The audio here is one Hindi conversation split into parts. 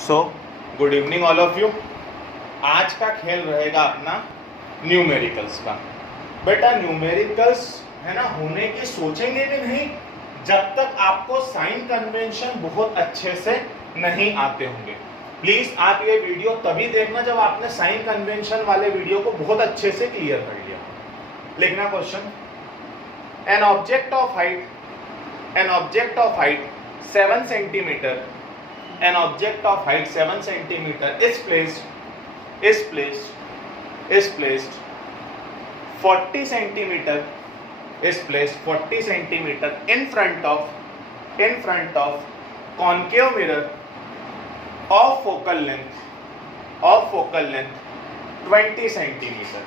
So good evening all of you. आज का खेल रहेगा अपना न्यूमेरिकल्स का। बेटा न्यूमेरिकल्स है ना, होने की सोचेंगे भी नहीं जब तक आपको साइन कन्वेंशन बहुत अच्छे से नहीं आते होंगे। प्लीज आप ये वीडियो तभी देखना जब आपने साइन कन्वेंशन वाले वीडियो को बहुत अच्छे से क्लियर कर लिया। लिखना question, an object of height 7 centimeter, an object of height 7 centimeter is placed 40 centimeter in front of concave mirror of focal length 20 centimeter.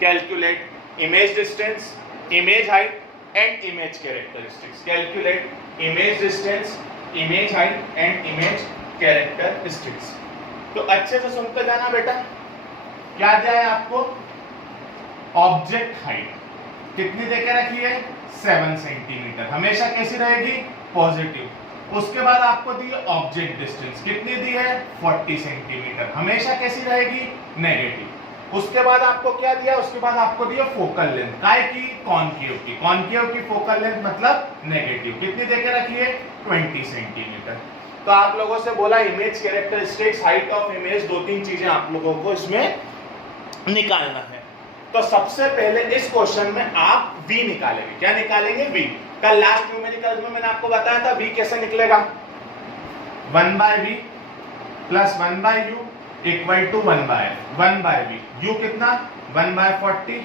Calculate image distance, image height and image characteristics. Calculate image distance, image height and image characteristics. तो अच्छे से सुनते जाना बेटा। क्या दिया है आपको? ऑब्जेक्ट हाइट कितनी देके रखी है? 7 सेंटीमीटर। हमेशा कैसी रहेगी? पॉजिटिव। उसके बाद आपको दी है ऑब्जेक्ट डिस्टेंस, कितनी दी है? 40 सेंटीमीटर। हमेशा कैसी रहेगी? नेगेटिव। उसके बाद आपको क्या दिया? उसके बाद आपको दिया फोकल लेंथ, काय की? कॉनकेव की। कॉनकेव की फोकल लेंथ मतलब नेगेटिव। कितनी देके रखी है? 20 सेंटीमीटर। तो आप लोगों से बोला image characteristics, height of image, 2-3 चीजें आप लोगों को इसमें निकालना है। तो सबसे पहले इस क्वेश्चन में आप v निकालेंगे। क्या निकालेंगे? v। कल लास्ट न्यूमेरिकल में मैंने आपको बताया था v कैसे निकलेगा। 1/v plus 1/u equal to 1/v। u कितना? 1/40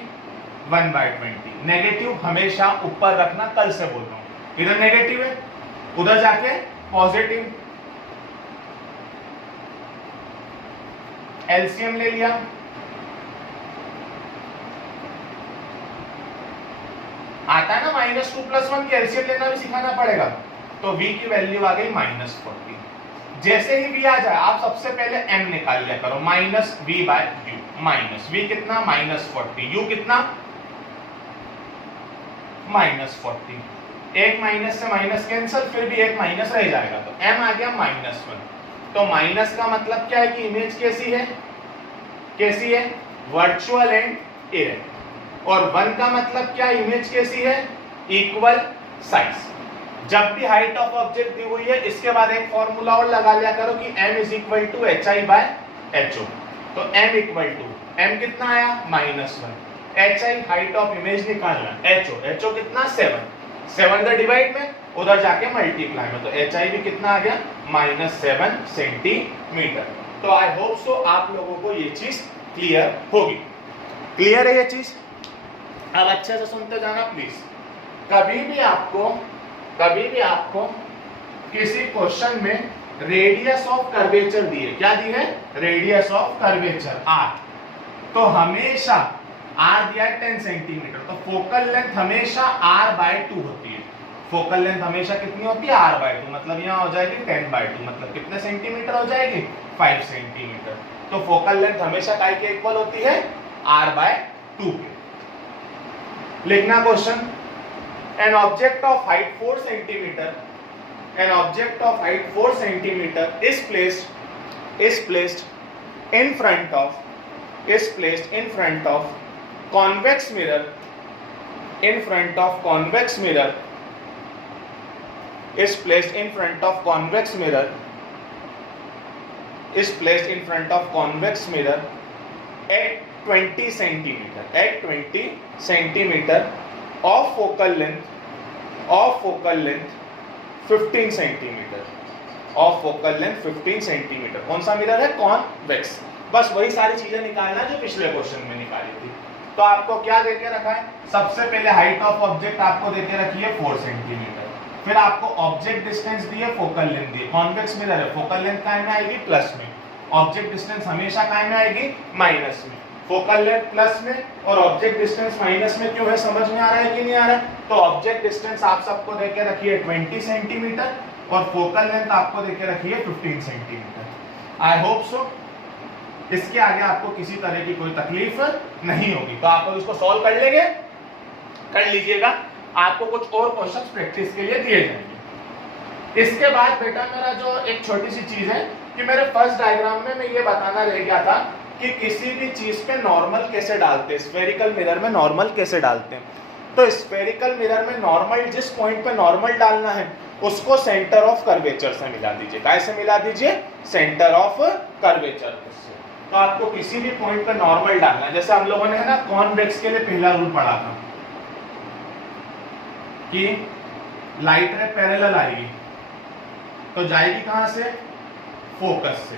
1/20। नेगेटिव हमेशा ऊपर रखना, कल से बोल रहा हूं। इधर नेगेटिव है, उधर जाके पॉजिटिव। एलसीएम ले लिया, आता है ना -2 + 1 की एलसीएम लेना भी सिखाना पड़ेगा। तो v की वैल्यू आ गई -40। जैसे ही v आ जाए आप सबसे पहले m निकाल लिया करो, -v/u। v कितना? -40। u कितना? -40। एक माइनस से माइनस कैंसिल, फिर भी एक माइनस रह जाएगा, तो m आ गया -1। तो माइनस का मतलब क्या है कि इमेज कैसी है? कैसी है? Virtual and erect. और 1 का मतलब क्या? इमेज कैसी है? Equal size. जब भी हाइट ऑफ ऑब्जेक्ट दी हुई है इसके बाद एक फॉर्मूला और लगा लिया करो कि m = hi/ho। तो m कितना आया? -1। hi हाइट ऑफ इमेज निकालना, ho कितना? 7 इधर डिवाइड में, उधर जाके मल्टीप्लाई में, तो hi भी कितना आ गया? -7 सेंटीमीटर। तो आई होप सो आप लोगों को ये चीज क्लियर होगी। क्लियर है ये चीज? अब अच्छे से सुनते जाना प्लीज। कभी भी आपको किसी क्वेश्चन में रेडियस ऑफ कर्वेचर दी है, क्या दी है? Radius of curvature r। तो हमेशा r दिया है 10 सेंटीमीटर, तो फोकल लेंथ हमेशा r/2 होती है। फोकल लेंथ हमेशा कितनी होती है? r/2। मतलब यहाँ हो जाएगी 10/2, मतलब कितने सेंटीमीटर हो जाएगी? 5 सेंटीमीटर। तो फोकल लेंथ हमेशा काय के इक्वल होती है? r/2 के। लिखना question, an object of height 4 centimeter is placed in front of convex mirror at 20 centimeter of focal length 15 centimeter। कौन सा मिरर है? कॉन्वेक्स। बस वही सारी चीजें निकालना जो पिछले क्वेश्चन में निकाली थी। तो आपको क्या देके रखा है? सबसे पहले हाइट ऑफ ऑब्जेक्ट आपको देके रखी है 4 सेंटीमीटर। फिर आपको ऑब्जेक्ट डिस्टेंस दी है, फोकल लेंथ दी है। कॉन्वेक्स मिरर है, फोकल लेंथ काय में आएगी? प्लस में। ऑब्जेक्ट डिस्टेंस हमेशा काय में आएगी? माइनस में। फोकल लेंथ प्लस में और ऑब्जेक्ट डिस्टेंस माइनस में क्यों है? समझ में आ रहा है कि नहीं आ रहा है? तो ऑब्जेक्ट डिस्टेंस आप सबको देके रखी है 20 सेंटीमीटर और फोकल लेंथ आपको देके रखी है 15 सेंटीमीटर। आई होप सो इसके आगे आपको किसी तरह की कोई तकलीफ नहीं होगी। तो आप लोग इसको सॉल्व कर लेंगे, कर लीजिएगा। आपको कुछ और क्वेश्चंस प्रैक्टिस के लिए दिए जाएंगे। इसके बाद बेटा मेरा जो एक छोटी सी चीज है कि मेरे फर्स्ट डायग्राम में मैं ये बताना रह गया था कि किसी भी चीज पे नॉर्मल कैसे डालते हैं, स्फेरिकल मिरर में नॉर्मल कैसे डालते हैं। तो स्फेरिकल मिरर में नॉर्मल जिस पॉइंट पे नॉर्मल डालना है उसको सेंटर ऑफ कर्वेचर से मिला दीजिए। कैसे मिला दीजिए? सेंटर ऑफ कर्वेचर से। तो आपको किसी भी पॉइंट पे नॉर्मल डालना है। जैसे हम लोगों ने है ना कॉन्वेक्स के लिए पहला रूल पढ़ा था कि लाइट रे पैरेलल आएगी तो जाएगी कहां से? फोकस से।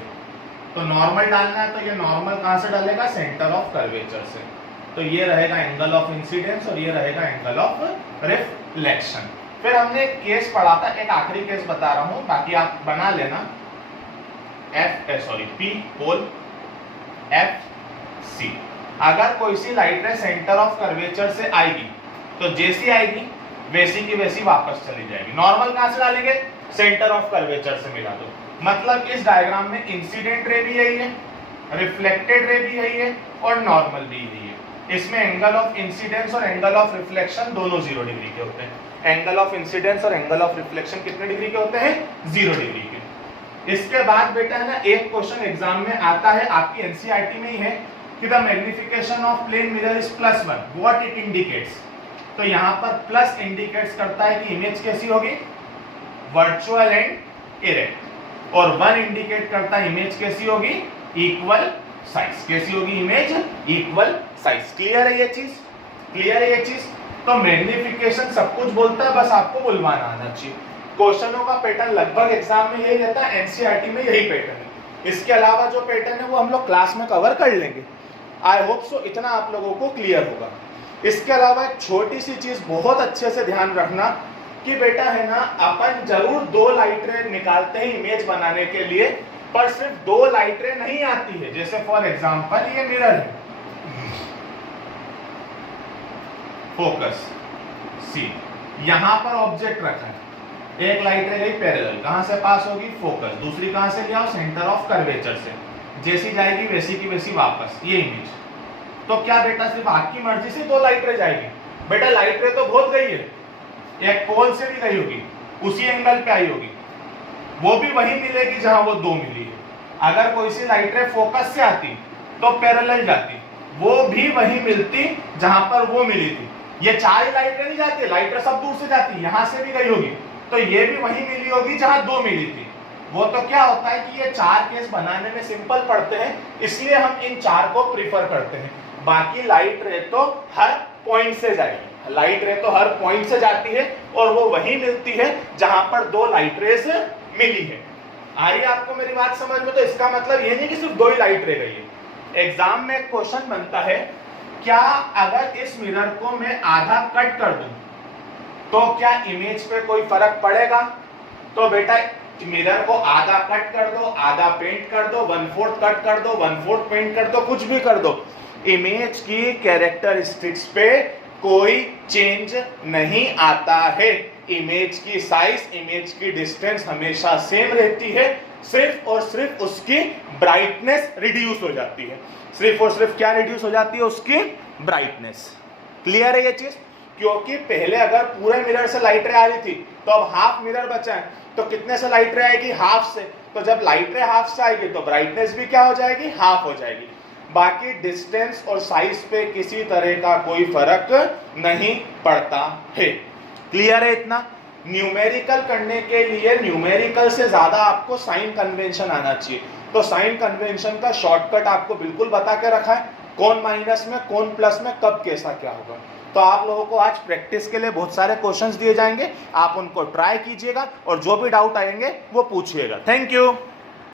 तो नॉर्मल डालना है तो ये नॉर्मल कहां से डालेगा? सेंटर ऑफ कर्वेचर से। तो ये रहेगा एंगल ऑफ इंसिडेंस और ये रहेगा एंगल ऑफ रिफ्लेक्शन। फिर हमने एक केस पढ़ा था, एक आखिरी केस बता रहा हूं, बाकी आप बना लेना। P होल FC। अगर कोई सी light ray centre of curvature से आएगी तो जैसी आएगी वैसी की वैसी वापस चली जाएगी। नॉर्मल कहां से डालेंगे? सेंटर ऑफ कर्वेचर से मिला दो। मतलब इस डायग्राम में इंसिडेंट रे भी यही है, रिफ्लेक्टेड रे भी यही है और नॉर्मल भी यही है। इसमें एंगल ऑफ इंसिडेंस और एंगल ऑफ रिफ्लेक्शन दोनों 0 डिग्री के होते हैं। एंगल ऑफ इंसिडेंस और एंगल ऑफ रिफ्लेक्शन कितने डिग्री के होते हैं? 0 डिग्री के। इसके बाद बेटा है ना एक क्वेश्चन एग्जाम में आता है, आपकी एनसीईआरटी में ही है कि the magnification of plane mirror is +1, what it indicates. तो यहाँ पर प्लस इंडिकेट्स करता है कि इमेज कैसी होगी? Virtual and erect. और 1 इंडिकेट करता है इमेज कैसी होगी? Equal size. कैसी होगी इमेज? Equal size. क्लियर है ये चीज? क्लियर है ये चीज? तो मैग्निफिकेशन सब कुछ बोलता है, बस आपको बुलवाना आना चाहिए। क्वेश्चनों का पैटर्न लगभग एग्जाम में यही रहता है, एनसीईआरटी में यही पैटर्न है। इसके अलावा जो पैटर्न है वो हम लोग क्लास में कवर कर लेंगे। आई होप सो इतना आप लोगों को क्लियर होगा। इसके अलावा एक छोटी सी चीज बहुत अच्छे से ध्यान रखना कि बेटा है ना अपन जरूर 2 लाइट रे निकालते हैं इमेज बनाने के लिए, पर सिर्फ 2 लाइट रे नहीं आती है। जैसे फॉर एग्जांपल ये मिरर है, फोकस सी, यहां पर ऑब्जेक्ट रखा है, एक लाइट रे गई पैरेलल, कहां से पास होगी? फोकस। दूसरी कहां से ले आओ? सेंटर ऑफ कर्वेचर से। जैसी जाएगी वैसी की वैसी वापस ये इमेज। तो क्या बेटा सिर्फ आपकी मर्जी से 2 लाइट रे जाएगी? बेटा लाइट रे तो बहुत गई है, एक पोल से भी गई होगी, उसी एंगल पे आई होगी, वो भी वही मिलेगी जहां वो 2 मिली है। अगर कोई सी लाइट रे फोकस से आती तो पैरेलल जाती, वो भी वही मिलती जहां पर वो मिली थी। ये 4 ही लाइट रे नहीं जाती, लाइट रे सब दूर से जाती, यहां से भी गई होगी तो ये भी वही मिली होगी जहां 2 मिली थी। वो तो क्या होता है कि ये 4 केस बनाने में सिंपल पड़ते हैं, इसलिए हम इन 4 को प्रीफर करते हैं। बाकी लाइट रे तो हर पॉइंट से जाएगी, लाइट रे तो हर पॉइंट से जाती है और वो वही मिलती है जहां पर 2 लाइट रेस मिली है। आ रही है आपको मेरी बात समझ में? तो इसका मतलब ये नहीं कि सिर्फ 2 ही लाइट रे गई है। एग्जाम में एक क्वेश्चन बनता है, क्या अगर इस मिरर को मैं आधा कट कर दूं तो क्या इमेज पे कोई फर्क पड़ेगा? तो बेटा मिरर को आधा कट कर दो, आधा पेंट कर दो, 1/4 कट कर दो, 1/4 पेंट कर दो, कुछ भी कर दो, इमेज की कैरेक्टरिस्टिक्स पे कोई चेंज नहीं आता है। इमेज की साइज, इमेज की डिस्टेंस हमेशा सेम रहती है, सिर्फ और सिर्फ उसकी ब्राइटनेस रिड्यूस हो जाती है। सिर्फ और सिर्फ क्या रिड्यूस हो जाती है? उसकी ब्राइटनेस। क्लियर है ये चीज? क्योंकि पहले अगर पूरे मिरर से लाइट रे आ रही थी तो अब हाफ मिरर बचा है, तो कितने से लाइट रे आएगी? हाफ से। तो जब लाइट रे हाफ से आएगी तो ब्राइटनेस भी क्या हो जाएगी? हाफ हो जाएगी। बाकी डिस्टेंस और साइज पे किसी तरह का कोई फर्क नहीं पड़ता है। क्लियर है इतना? न्यूमेरिकल करने के लिए न्यूमेरिकल से ज्यादा आपको साइन कन्वेंशन आना चाहिए। तो साइन कन्वेंशन का शॉर्टकट आपको बिल्कुल बता के रखा है, कौन माइनस में कौन प्लस में कब कैसा क्या होगा। तो आप लोगों को आज प्रैक्टिस के लिए बहुत सारे क्वेश्चंस दिए जाएंगे, आप उनको ट्राई कीजिएगा और जो भी डाउट आएंगे वो पूछिएगा। Thank you.